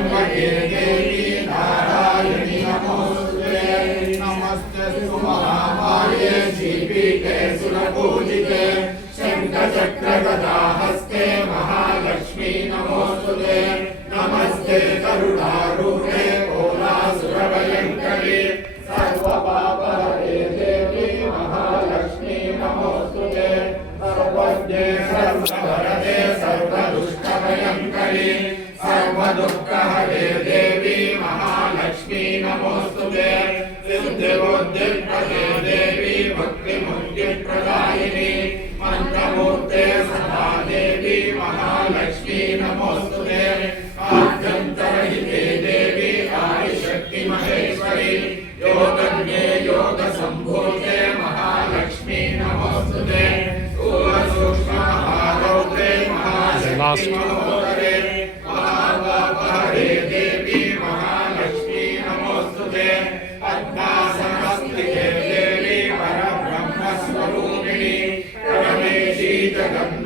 त्र्यम्बके देवी नारायणि नमोस्तुते नमस्तेऽस्तु महामाये श्रीपीठे सुरपूजिते शङ्खचक्रगदाहस्ते महालक्ष्मी नमोस्तुते नमस्ते करुणारूपे भोलासुरभयङ्करी सर्वपापहरे देवी महालक्ष्मी नमोस्तुते सर्वज्ञे सर्ववरदे सर्वदुष्टभयङ्करी सर्वदुःखहरे देवी महालक्ष्मी नमोस्तुते सिद्धिबुद्धिप्रदे देवी भक्तिमुक्तिप्रदायिनी मन्त्रमूर्ते सदा देवी महालक्ष्मी नमोस्तुते आद्यन्तरहिते देवी आदिशक्तिमहेश्वरी योगज्ञे योगसम्भूते महालक्ष्मी नमोस्तुते सूक्ष्ममहारौद्रे महाशक्ति महोदरे महावापहरे देवी महालक्ष्मी नमोस्तुते पद्मासनस्थिते देवी परब्रह्मस्वरूपिणी परमेशी जगत्